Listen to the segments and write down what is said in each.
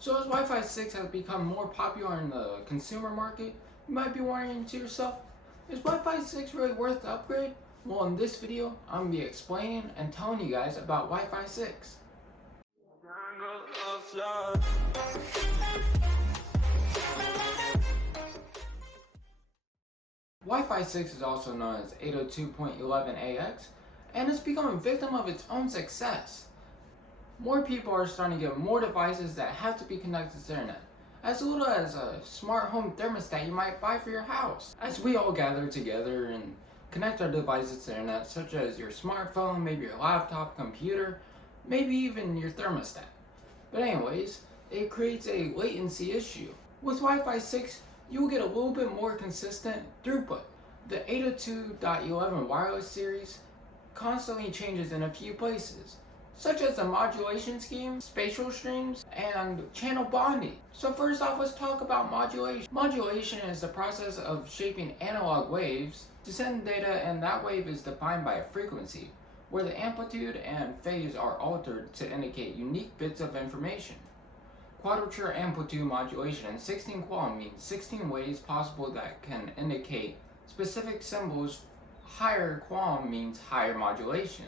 So as Wi-Fi 6 has become more popular in the consumer market, you might be wondering to yourself, is Wi-Fi 6 really worth the upgrade? Well, in this video, I'm going to be explaining and telling you guys about Wi-Fi 6. Wi-Fi 6 is also known as 802.11ax, and it's become a victim of its own success. More people are starting to get more devices that have to be connected to the internet, as little as a smart home thermostat you might buy for your house. As we all gather together and connect our devices to the internet, such as your smartphone, maybe your laptop, computer, maybe even your thermostat. But anyways, it creates a latency issue. With Wi-Fi 6, you will get a little bit more consistent throughput. The 802.11 wireless series constantly changes in a few places, such as the modulation scheme, spatial streams, and channel bonding. So first off, let's talk about modulation. Modulation is the process of shaping analog waves to send data, and that wave is defined by a frequency, where the amplitude and phase are altered to indicate unique bits of information. Quadrature amplitude modulation in 16 qualm means 16 ways possible that can indicate specific symbols. Higher qualm means higher modulation.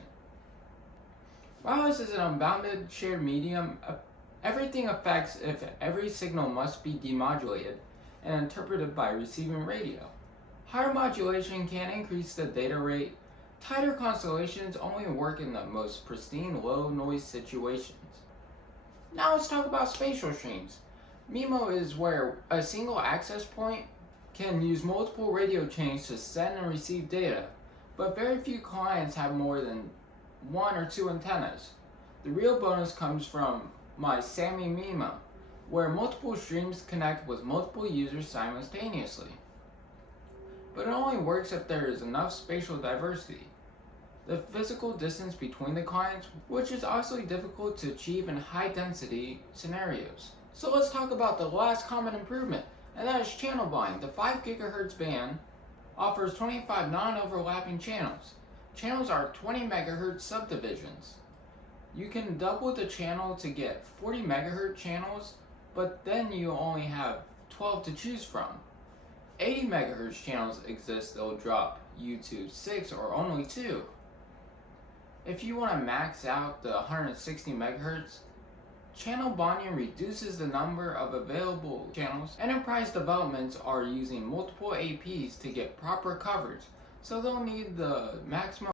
Wireless is an unbounded shared medium. Everything affects if every signal must be demodulated and interpreted by receiving radio. Higher modulation can increase the data rate. Tighter constellations only work in the most pristine low noise situations. Now let's talk about spatial streams. MIMO is where a single access point can use multiple radio chains to send and receive data, but very few clients have more than one or two antennas. The real bonus comes from my Sammy MIMO, where multiple streams connect with multiple users simultaneously. But it only works if there is enough spatial diversity. The physical distance between the clients, which is also difficult to achieve in high density scenarios. So let's talk about the last common improvement, and that is channel bonding. The 5 GHz band offers 25 non-overlapping channels. Channels are 20 MHz subdivisions. You can double the channel to get 40 MHz channels, but then you only have 12 to choose from. 80 MHz channels exist that will drop you to 6 or only 2. If you want to max out the 160 MHz, channel bonding reduces the number of available channels. Enterprise developments are using multiple APs to get proper coverage, so they'll need the maximum